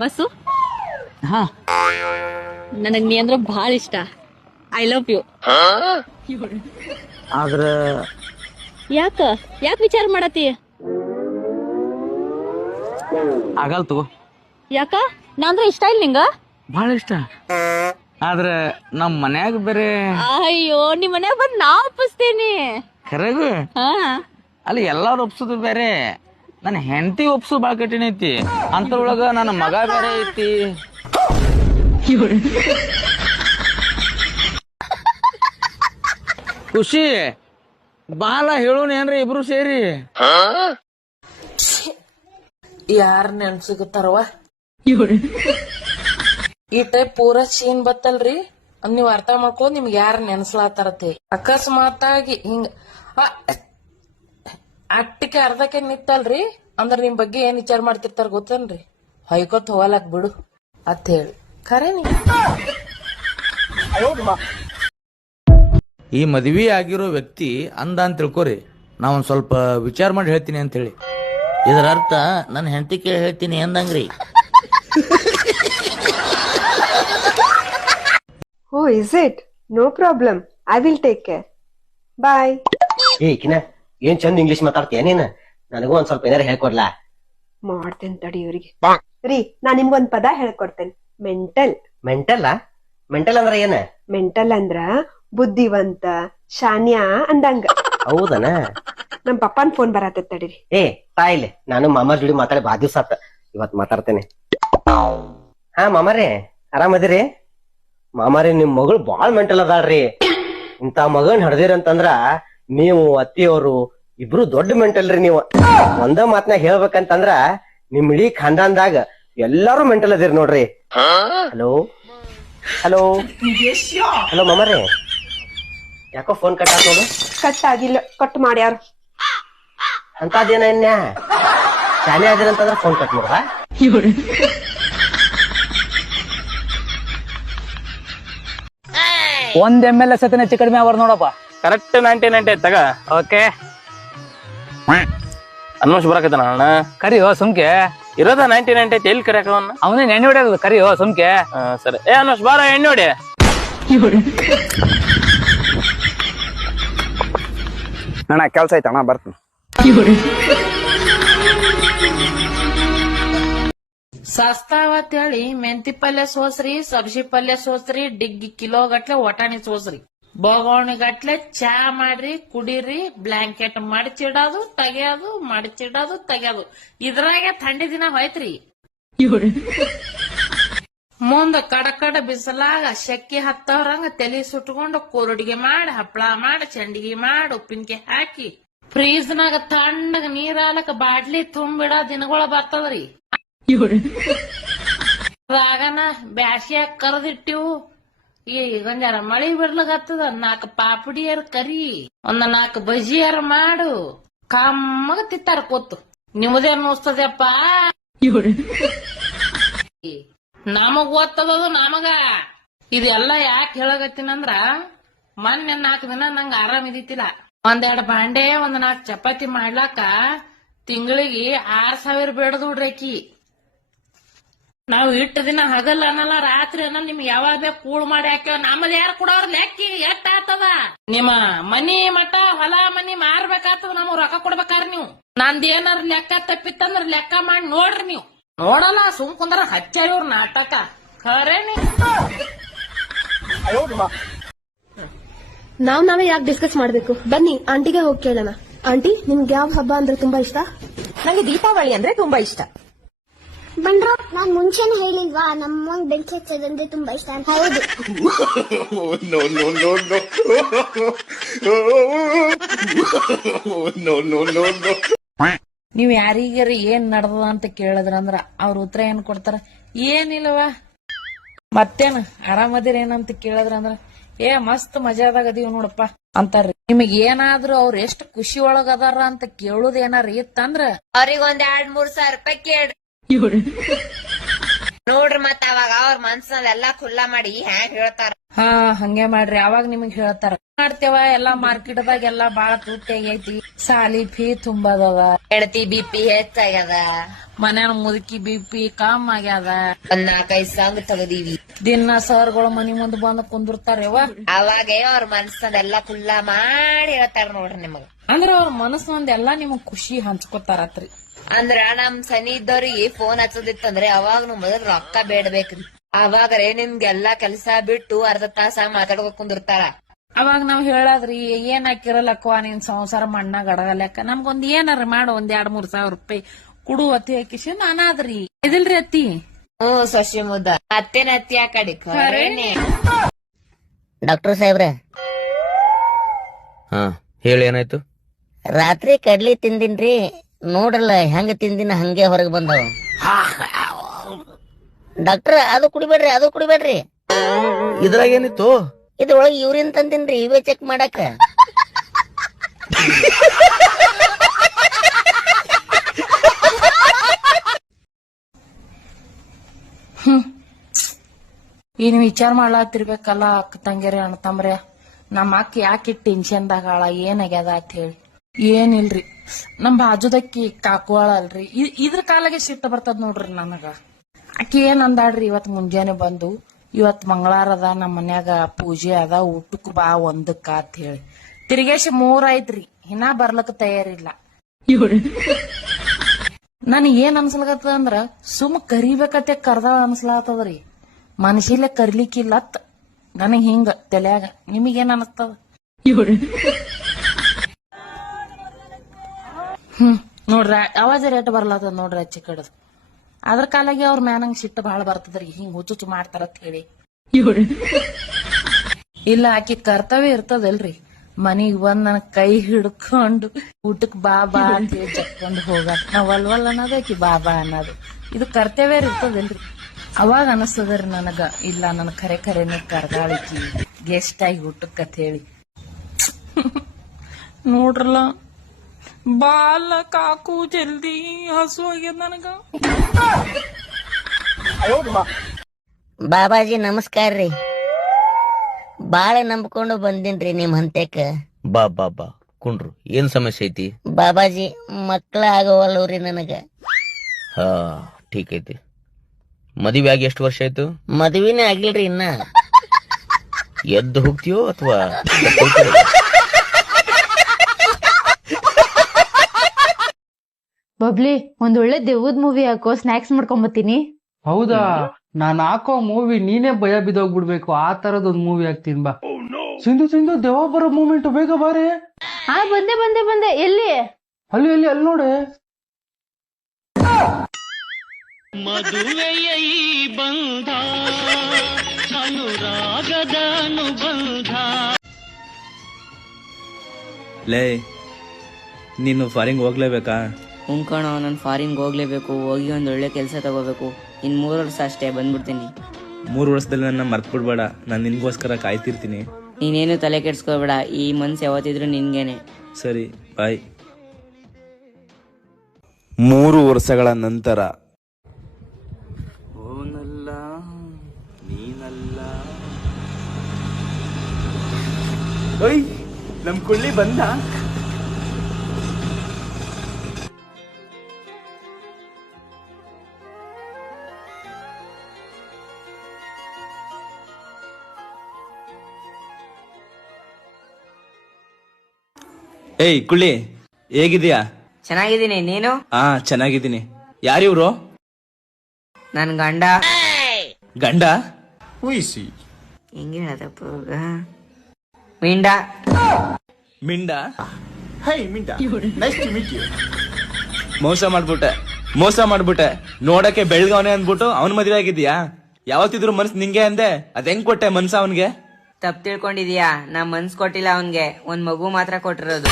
Bus? ಹಾ. ನನಗ್ ನೀ ಅಂದ್ರೆ ಬಹಳ ಇಷ್ಟ. ಐ ಲವ್ ಯು ಆದ್ರ ಯಾಕ? ಯಾಕ ವಿಚಾರ ಮಾಡತಿ ಆಗಲ್ ತಗೋ. ಯಾಕ? ನಾ ಅಂದ್ರೆ ಇಷ್ಟ ಇಲ್ಲ ನಿಂಗ? ಭಾಳ ಇಷ್ಟ. ಆದ್ರ ನಮ್ ಮನ್ಯಾಗ ಬೇರೆ ಅಯ್ಯೋ ನಿಮ್ ಮನ್ಯಾಗ ಬಂದ್ ನಾ ಒಪ್ಪಿಸ್ತೀನಿ. ಕರೆಗು. ಹಾ. ಅಲ್ಲಿ ಎಲ್ಲಾರು ಒಪ್ಸೋದು ಬೇರೆ. ನನ್ನ ಹೆಂಡತಿ ಒಪ್ಸು ಭಾಳ ಕಠಿಣ ಐತಿ. ಅಂತರೊಳಗ ನನ್ನ ಮಗ ಬೇರೆ ಐತಿ. ಖುಷಿ. ಬಾಲ ಹೇಳೋಣ ಏನ್ರಿ ಇಬ್ರು ಸೇರಿ? ಯಾರ್ ನೆನ್ಸಿಗತ್ತಾರವ ಈ ಟೈಪ್ ಪೂರಾ ಸೀನ್ ಬತ್ತಲ್ರಿ? ನೀವ್ ಅರ್ಥ ಮಾಡ್ಕೊ, ನಿಮ್ಗೆ ಯಾರ ನೆನ್ಸ್ಲಾತಾರತಿ? ಅಕಸ್ಮಾತ್ ಆಗಿ ಹಿಂಗ ಅಟ್ಟಿಗೆ ಅರ್ಧಕ್ಕೆ ನಿತ್ತಲ್ರಿ ಅಂದ್ರೆ ನಿಮ್ ಬಗ್ಗೆ ಏನ್ ವಿಚಾರ ಮಾಡ್ತಿರ್ತಾರ ಗೊತ್ತೇನ್ರಿ? ಹೊಯ್ಕೊತ್ ಹೋಗಲಾಕ್ ಬಿಡು ಅತ್ ಹೇಳಿ. ಖರೆ ನೀ. ಈ ಮದ್ವಿ ಆಗಿರೋ ವ್ಯಕ್ತಿ ಅಂದ ಅಂತ ತಿಳ್ಕೊರಿ. ನಾ ಒಂದ್ ಸ್ವಲ್ಪ ವಿಚಾರ ಮಾಡಿ ಹೇಳ್ತೀನಿ ಅಂತ ಹೇಳಿ. ಇದರ ಅರ್ಥ ನನ್ನ ಹೆಂಡತಿ ಕೇಳಿ ಹೇಳ್ತೀನಿ ಅಂದಂಗ್ರಿ. Oh is it? No problem. I will take care ಬಾಯ್ ಏ ಕಿನ. ಏನ್ ಚಂದ ಇಂಗ್ಲಿಷ್ ಮಾತಾಡ್ತೀಯ ನೀನ್? ನನಗೂ ಒಂದ್ ಸ್ವಲ್ಪ ಏನಾರ ಹೇಳ್ಕೊಡ್ಲಾ? ಮಾಡ್ತೇನೆ ತಡಿ ಇವ್ರಿಗೆ. ರೀ ನಾ ನಿಮ್ಗೊಂದ್ ಪದ ಹೇಳ್ಕೊಡ್ತೇನೆ. ಮೆಂಟಲ್ ಮೆಂಟಲ್ ಮೆಂಟಲ್ ಅಂದ್ರ ಏನ? ಮೆಂಟಲ್ ಅಂದ್ರ ಬುದ್ಧಿವಂತ ಶಾನ್ಯ ಅಂದಂಗ. ಹೌದನ? ನಮ್ ಪಪ್ಪನ್ ಫೋನ್ ಬರತ್ತೆ ತಡೀರಿ ಏ ತಾಯಿಲೆ ನಾನು ಮಾಮಾರ್ ಜೋಡಿ ಮಾತಾಡಿ ಬಾ ದಿವ್ಸ ಆತ. ಇವತ್ ಮಾತಾಡ್ತೇನೆ. ಹಾ ಮಾಮಾರೇ ಆರಾಮದಿರಿ? ಮಾಮಾರಿ ನಿಮ್ ಮಗಳು ಬಾಳ್ ಮೆಂಟಲ್ ಅದಾಳ್ರಿ. ಇಂತ ಮಗನ್ ಹಡ್ದಿರಂತಂದ್ರ ನೀವು ಅತ್ತಿಯವರು ಇಬ್ರು ದೊಡ್ಡ ಮೆಂಟಲ್ ರೀ ನೀವು. ಒಂದ ಮಾತ್ನಾಗ ಹೇಳ್ಬೇಕಂತಂದ್ರ ನಿಮ್ ಇಡೀ ಖಾನ್ದಾನ್ದಾಗ ಎಲ್ಲಾರು ಮೆಂಟಲ್ ಅದಿರಿ ನೋಡ್ರಿ. ಹಲೋ? ಹಲೋ? ಹಲೋ ಮಮ್ಮರೇ ಯಾಕೋ ಫೋನ್ ಕಟ್ ಆತ್ ನೋಡು. ಕಟ್ ಆಗಿಲ್ಲ. ಕಟ್ ಮಾಡ್ಯಾರ. ಅಂತದೇನ ಇನ್ಯಾ? ಶಾಲೆ ಆದಿರಂತಂದ್ರ ಫೋನ್ ಕಟ್ ಮಾಡ ಒಂದ್ ಎಂ ಎಲ್ ಎಸ್ ಸತಿನ ಹೆಚ್ಚು ಕಡಿಮೆ ಅವ್ರ ನೋಡಪ್ಪ. ಕರೆಕ್ಟ್ ನೈಂಟಿ ನೈಂಟಿ ತಗ. ಓಕೆ ಅನ್ಮೋಸ್ಟ್ ಬರಕತ್ತ ಅಣ್ಣ? ಕರಿಯೋ ಸುಮ್ಕೆ. ಇರೋದ ನೈಂಟಿ ನೈಂಟಿ ಐತಿ ಎಲ್ಲಿ ಕರೆಯಕ ಅವನ್ನ? ಅವನೇ ಎಣ್ಣೆ ಹೊಡೆಯೋದು ಕರಿಯೋ ಸುಮ್ಕೆ. ಆ, ಸರಿ. ಏ ಅನ್ಮೋಸ್ಟ್ ಬಾರ ಎಣ್ಣೆ ಹೊಡಿ. ಅಣ್ಣ ಕೆಲ್ಸ ಐತೆ ಅಣ್ಣ ಬರ್ತೀನಿ. ಸಸ್ತಾವತ್ ಹೇಳಿ ಮೆಂತಿ ಪಲ್ಯ ಸೋಸ್ರಿ ಸಬ್ಜಿ ಪಲ್ಯ ಸೋಸ್ರಿ ಡಿಗ್ಗಿ ಕಿಲೋ ಗಟ್ಲೆ ವಟಾಣಿ ಸೋಸ್ರಿ. ಬೋಗೋಣಿ ಗಟ್ಲೆ ಚಾ ಮಾಡ್ರಿ ಕುಡೀರಿ ಬ್ಲಾಂಕೆಟ್ ಮಡಚಿಡೋದು ತೆಗೆಯೋದು ಮಡಚಿಡೋದು ತೆಗೆಯೋದು. ಇದ್ರಾಗೆ ಥಂಡಿ ದಿನ ಹೋಯ್ತ್ರಿ. ಮುಂದ ಕಡ ಕಡ ಬಿಸಲಾಗ ಶಕ್ಕಿ ಹತ್ತವ್ರಂಗ ತಲೆ ಸುಟ್ಕೊಂಡು ಕೂರುಡಿಗೆ ಮಾಡಿ ಹಪ್ಪಳ ಮಾಡಿ ಚಂಡಿಗೆ ಮಾಡಿ ಉಪ್ಪಿನಕಾಯಿ ಹಾಕಿ. ಫ್ರೀಜ್ನಾಗ ತಣ್ಣಗ ನೀರ್ ಹಾಲಕ್ ಬಾಟ್ಲಿ ತುಂಬಿಡ ದಿನಗಳ ಬರ್ತದ್ರಿ. ರಾಗನ ಬ್ಯಾಸ್ಯಾಗ ಕರ್ದಿಟ್ಟಿವು. ಈಗ ಒಂಜಾರ ಮಳಿ ಬರ್ಲಾಗತ್ತದ ನಾಲ್ಕು ಪಾಪಡಿಯರ್ ಕರಿ ಒಂದ್ ನಾಲ್ಕು ಬಜಿಯರ್ ಮಾಡು. ಕಮ್ಮಗ ತಿತ್ತಾರ ಕೂತು. ನಿಮ್ದೇ ಅನ್ನಿಸ್ತದಪ್ಪ ನಮಗ್ ಓದ್ತದದು ನಮಗ. ಇದೆಲ್ಲ ಯಾಕೆ ಹೇಳಗತ್ತಿನಂದ್ರ ಮೊನ್ನೆ ನಾಲ್ಕು ದಿನ ನಂಗ ಆರಾಮ್ ಇದಿತಿಲ್ಲ ಒಂದೆರಡು ಬಾಂಡೆ ಒಂದ್ ನಾಲ್ಕು ಚಪಾತಿ ಮಾಡ್ಲಾಕ ತಿಂಗಳಿಗೆ ಆರ್ ಸಾವಿರ ಬೇಡದ್ ಬಿಡ್ರಿ ನಾವ್ ಇಟ್ಟ ದಿನ ಹಗಲ್ ಅನ್ನಲ್ಲ ರಾತ್ರಿ ಅನ್ನ ನಿಮ್ಗೆ ಯಾವಾಗ ಬೇಕು ಕೂಳ್ ಮಾಡಿ ಹಾಕ್ಯವ. ನಮ್ಮದ್ ಯಾರು ಕೊಡೋರ್ ಲೆಕ್ಕಿ ಎಷ್ಟ ಆತದ? ನಿಮ್ಮ ಮನಿ ಮಠ ಹೊಲ ಮನಿ ಮಾರ್ಬೇಕಾಗ್ತದ ನಮಗ್ ರೊಕ್ಕ ಕೊಡ್ಬೇಕಾರ ನೀವು. ನಂದ್ ಏನಾರ ಲೆಕ್ಕ ತಪ್ಪಿತ್ತಂದ್ರ ಲೆಕ್ಕ ಮಾಡಿ ನೋಡ್ರಿ ನೀವು. ನೋಡಲ್ಲ ಸುಮ್ ಕುಂದ್ರ ಹಚ್ಚಾರ ಇವ್ರ ನಾಟಕ. ಖರೇನಿ ನಾವ್ ನಾವೇ ಯಾಕೆ ಡಿಸ್ಕಸ್ ಮಾಡ್ಬೇಕು? ಬನ್ನಿ ಆಂಟಿಗೆ ಹೋಗಿ ಕೇಳೋಣ. ಆಂಟಿ ನಿಮ್ಗೆ ಯಾವ ಹಬ್ಬ ಅಂದ್ರೆ ತುಂಬಾ ಇಷ್ಟ? ನಂಗೆ ದೀಪಾವಳಿ ಅಂದ್ರೆ ತುಂಬಾ ಇಷ್ಟ. ಬಂಡ್ರು? ನಾನ್ ಮುಂಚೆನೆ ಹೇಳಿಲ್ವಾ? ನಮ್ಮಂಗ್ ಬೆಂಕಿ ಹಚ್ಚೋದಂದ್ರೆ ತುಂಬಾ ಇಷ್ಟ ಅಂತ. ಹೌದು. ನೀವ್ ಯಾರಿಗಾರ ಏನ್ ನಡ್ದದ ಅಂತ ಕೇಳಿದ್ರಂದ್ರ ಅವ್ರ ಉತ್ತರ ಏನ್ ಕೊಡ್ತಾರ? ಏನಿಲ್ಲವ ಮತ್ತೇನ ಆರಾಮದಿರ ಏನಂತ ಕೇಳಿದ್ರಂದ್ರ ಏ ಮಸ್ತ್ ಮಜಾದಾಗ ಅದೀವ್ ನೋಡಪ್ಪ ಅಂತಾರ್ರಿ. ನಿಮಗ್ ಏನಾದ್ರೂ ಅವ್ರ ಎಷ್ಟ್ ಖುಷಿ ಒಳಗ ಅದಾರ ಅಂತ ಕೇಳುದ್ ಏನಾರ ಇತ್ತಂದ್ರ? ಅವ್ರಿಗೊಂದ್ ಎರಡ್ ಮೂರ್ ಸಾವಿರ ರೂಪಾಯಿ ಕೇಳ್ರಿ. ನೋಡ್ರಿ ಮತ್ತ ಅವಾಗ ಅವ್ರ ಮನ್ಸನ್ನೆಲ್ಲಾ ಖುಲ್ಲಾ ಮಾಡಿ ಹ್ಯಾಂಗ್ ಹೇಳ್ತಾರ? ಹಾ ಹಂಗೆ ಮಾಡ್ರಿ. ಅವಾಗ ನಿಮಗ್ ಹೇಳ್ತಾರ. ಮಾಡ್ತೇವ? ಎಲ್ಲಾ ಮಾರ್ಕೆಟ್ದಾಗ ಎಲ್ಲಾ ಬಾಳ ತುಟ್ಟಿ ಆಗೈತಿ. ಸಾಲಿ ಫೀ ತುಂಬದವ ಹೆಂಡತಿ ಬಿ ಪಿ ಹೆಚ್ಚಾಗ್ಯದ. ಮನ್ಯಾನ ಮುದುಕಿ ಬಿ ಪಿ ಕಮ್ ಆಗ್ಯಾದ. ಒಂದ್ ನಾಲ್ಕೈದ್ ಸಾಂಗ್ ತಗದೀವಿ. ದಿನ ಸರ್ಗಳು ಮನಿ ಮುಂದ್ ಬಂದ್ ಕುಂದಿರ್ತಾರವ ಅವಾಗ ಅವ್ರ ಮನ್ಸದ ಎಲ್ಲಾ ಕುಲ್ಲ ಮಾಡಿ ಹೇಳ್ತಾರ ನೋಡ್ರಿ ನಿಮಗ. ಅಂದ್ರ ಅವ್ರ ಮನಸ್ಸೊಂದ್ ಎಲ್ಲಾ ನಿಮಗ್ ಖುಷಿ ಹಂಚ್ಕೊತಾರತ್ರಿ. ಅಂದ್ರ ನಮ್ ಸನಿ ಇದ್ದವ್ರಿಗೆ ಫೋನ್ ಹಚ್ಚೋದಿತ್ತಂದ್ರೆ ಅವಾಗ ನಾವು ಮೊದಲ್ ರೊಕ್ಕ ಬೇಡ್ಬೇಕ್ರಿ. ಅವಾಗರೇ ನಿಮ್ಗೆಲ್ಲಾ ಕೆಲ್ಸ ಬಿಟ್ಟು ಅರ್ಧ ತಾಸ ಮಾತಾಡ್ಕೊ ಕುಂದಿರ್ತಾರ. ಅವಾಗ ನಾವ್ ಹೇಳಾದ್ರಿ ಏನ್ ಹಾಕಿರಲ್ಲಕ್ವಾ ನಿನ್ ಸಂಸಾರ ಮಣ್ಣಾಗ ಅಡಗಲ್ಯಾಕ ನಮ್ಗೊಂದ್ ಏನಾರ ಮಾಡು ಒಂದ್ ಎರಡ್ ಮೂರ್ ಸಾವಿರ ರೂಪಾಯಿ ಕುಡು ಅತಿ ಹಾಕಿಸಿ ನಾನಾದ್ರಿ. ಇದಿಲ್ರಿ ಅತ್ತಿ? ಹ್ಮ್ ಸೊಸಿ ಮುದ್ದ. ಅತ್ತೇನ ಅತ್ತಿ ಆ ಕಡೆ? ಡಾಕ್ಟರ್ ಸಾಹೇಬ್ರೆ. ಹಾ ಹೇಳಿ ಏನಾಯ್ತು? ರಾತ್ರಿ ಕಡ್ಲಿ ತಿಂದಿನ್ರಿ. ನೋಡ್ರಲ್ಲ ಹೆಂಗ ತಿಂದಿನ ಹಂಗೆ ಹೊರಗೆ ಬಂದವ. ಡಾಕ್ಟರ್ ಅದು ಕುಡಿಬೇಡ್ರಿ ಅದು ಕುಡಿಬೇಡ್ರಿ. ಇದ್ರಾಗ ಏನಿತ್ತು ಇದ್ರೊಳಗೆ ಯೂರಿನ್ ತಂದಿನ್ರಿ ಇವೇ ಚೆಕ್ ಮಾಡಾಕ. ಏನು ವಿಚಾರ ಮಾಡ್ಲಾತಿರ್ಬೇಕಲ್ಲ ಅಕ್ಕ ತಂಗಿರಿ ಅಣ್ಣ ತಮ್ರೆ. ನಮ್ಮ ಅಕ್ಕ ಯಾಕೆ ಟೆನ್ಷನ್ದಾಗ ಆಳ ಏನಾಗ್ಯದ ಅಂತ ಹೇಳಿ. ಏನಿಲ್ರಿ? ನಮ್ ಬಾಜುದಕ್ಕಿ ಕಾಕುವಾಳ ಅಲ್ರಿ ಇದ್ರ ಕಾಲಾಗೆ ಸಿಟ್ಟು ಬರ್ತದ ನೋಡ್ರಿ ನನಗ. ಆಕಿ ಏನ್ ಅಂದಾಡ್ರಿ ಇವತ್ ಮುಂಜಾನೆ ಬಂದು, ಇವತ್ ಮಂಗಳಾರ ಅದ, ನಮ್ ಮನ್ಯಾಗ ಪೂಜೆ ಅದ, ಊಟಕ್ ಬಾ ಒಂದಕ್ಕ ಅಂತ ಹೇಳಿ ತಿರ್ಗೇಶ್ ಮೂರ್ ಐತ್ರಿ ಇನ್ನ ಬರ್ಲಕ್ ತಯಾರಿಲ್ಲ. ನನ್ ಏನ್ ಅನ್ಸ್ಲಕತ್ತದ ಅಂದ್ರ, ಸುಮ್ ಕರಿಬೇಕತ್ತೆ ಕರ್ದಾಳ ಅನ್ಸ್ಲಾತದ್ರಿ. ಮನಸಿಲೆ ಕರಿಲಿಕ್ಕಿಲ್ಲತ್, ನನಗ್ ಹಿಂಗ, ತಲ್ಯಾಗ ನಿಮಗೇನ್ ಅನಸ್ತದ? ನೋಡ್ರಿ ಅವಾಜ ರೇಟ್ ಬರ್ಲಾತದ ನೋಡ್ರಿ ಅಚ್ಚಿ ಕಡದ್. ಅದ್ರ ಕಾಲಾಗಿ ಅವ್ರ ಮ್ಯಾನಂಗ್ ಸಿಟ್ಟು ಬಹಳ ಬರ್ತದ್ರಿ, ಹಿಂಗ್ ಹುಚ್ಚುಚ್ಚು ಮಾಡ್ತಾರತ್ ಹೇಳಿ. ಇಲ್ಲ, ಆಕಿ ಕರ್ತವ್ಯ ಇರ್ತದಲ್ರಿ. ಮನಿಗ್ ಬಂದ್ ನನ್ ಕೈ ಹಿಡ್ಕೊಂಡು, ಊಟಕ್ ಬಾಬಾ ಅಂತ ಹೇಳಿ ಚಕ್ಕೊಂಡು ಹೋಗಾಕ ನಾವ್ ಅನ್ನೋದು ಆಕಿ ಬಾಬಾ ಅನ್ನೋದು. ಇದು ಕರ್ತವ್ಯ ಇರ್ತದಲ್ರಿ. ಅವಾಗ ಅನಸ್ತದ್ರಿ ನನಗ. ಇಲ್ಲ, ನನ್ ಖರೆ ಖರೇನೆ ಕರ್ದಾಳಿಕಿ ಗೆಸ್ಟ್ ಆಗಿ ಅಂತ ಹೇಳಿ. ನೋಡ್ರಲ್ಲ. ಬಾಲ ಕಾಕು ಜಲ್ದಿ ಹಸು ಆಗ್ಯದ ನನಗ. ಬಾಬಾಜಿ ನಮಸ್ಕಾರ ರೀ. ಬಾಳ ನಂಬ್ಕೊಂಡು ಬಂದಿನ್ರಿ ನಿಮ್ ಹಂತೇಕ. ಬಾ ಬಾ ಬಾ. ಕುಂಡ್ರು ಏನ್ ಸಮಸ್ಯೆ ಐತಿ? ಬಾಬಾಜಿ ಮಕ್ಳ ಆಗವಲ್ಲವ್ರಿ ನನಗ. ಹಾ ಠೀಕ್ ಐತಿ. ಮದುವೆ ಆಗಿ ಎಷ್ಟು ವರ್ಷ ಆಯ್ತು? ಮದುವೆನೇ ಆಗಿಲ್ರಿ ಇನ್ನ. ಎದ್ದು ಹೋಗ್ತೀಯೋ ಅಥವಾ ಬಬ್ಲಿ ಒಂದ್ ಒಳ್ಳೆ ದೆವ್ವದ್ ಮೂವಿ ಹಾಕೋ ಸ್ನಾಕ್ಸ್ ಮಾಡ್ಕೊಂಬತ್ತೀನಿ. ಹೌದಾ? ನಾನ್ ಹಾಕೋ ಮೂವಿ ನೀನೇ ಭಯ ಬಿದ್ದೋಗ್ಬಿಡ್ಬೇಕು. ಆ ತರದ್ ಒಂದ್ ಮೂವಿ ಹಾಕ್ತೀನಿ ಬಾ. ಸಿಂಧು ಸಿಂಧು ದೆವ್ವ ಬರೋ ಮೂಮೆಂಟ್ ಬೇಗ ಬಾರಿ. ಹಾ ಬಂದೆ ಬಂದೆ ಬಂದೆ. ಎಲ್ಲಿ? ಅಲ್ಲಿ ಅಲ್ಲಿ ಅಲ್ಲಿ ನೋಡೆ. ಲೇ ನೀನು ಫಾರಿಂಗ್ ಹೋಗ್ಲೇಬೇಕಾ? ಉಂಕಣ ನಾನು ಫಾರಿನ್ಗೆ ಹೋಗ್ಲೇಬೇಕು ಹೋಗಿ ಒಂದು ಒಳ್ಳೆ ಕೆಲಸ ತಗೋಬೇಕು. ಇನ್ನು ಮೂರು ವರ್ಷ ಅಷ್ಟೇ ಬಂದ್ಬಿಡ್ತೀನಿ. ಮೂರು ವರ್ಷದಲ್ಲಿ ನನ್ನ ಮರ್ತು ಬಿಡ್ಬೇಡ ನಾನು ನಿನ್ಗೋಸ್ಕರ ಕಾಯ್ತಿರ್ತೀನಿ. ನೀನೇನು ತಲೆ ಕೆಡ್ಸ್ಕೋಬೇಡ ಈ ಮನ್ಸು ಯಾವತ್ತಿದ್ರು ನಿನ್ಗೇನೆ. ಸರಿ ಬಾಯ್ ಮೂರು ವರ್ಷಗಳ ನಂತರ. ಓಯ್ ನಮ್ ಕುಳ್ಳಿ ಬಂದ? ಏಯ್ ಕುಳ್ಳಿ ಹೇಗಿದ್ಯಾ ಚೆನ್ನಾಗಿದ್ದೀನಿ ನೀನು? ಹಾ ಚೆನ್ನಾಗಿದ್ದೀನಿ. ಯಾರಿವ್ರು? ನನ್ ಗಂಡ. ಗಂಡ? ಮಿಂಡಾ ಹೇಳದಪ್ಪ ಮಿಂಡ. ಮಿಂಡ? ಮೋಸ ಮಾಡ್ಬಿಟ್ಟೆ. ಮೋಸ ಮಾಡ್ಬಿಟ್ಟೆ. ನೋಡಕ್ಕೆ ಬೆಳ್ಗವನೆ ಅಂದ್ಬಿಟ್ಟು ಅವನ್ ಮದ್ವೆ ಆಗಿದ್ಯಾ ಯಾವತ್ತಿದ್ರು ಮನ್ಸ್ ನಿಂಗೆ ಅಂದೆ. ಅದ್ ಹೆಂಗ್ ಕೊಟ್ಟೆ ಮನ್ಸ ಅವನ್ಗೆ? ತಪ್ಪು ತಿಳ್ಕೊಂಡಿದ್ಯಾ? ನಾ ಮನ್ಸ್ ಕೊಟ್ಟಿಲ್ಲ ಅವನ್ಗೆ. ಒಂದ್ ಮಗು ಮಾತ್ರ ಕೊಟ್ಟಿರೋದು.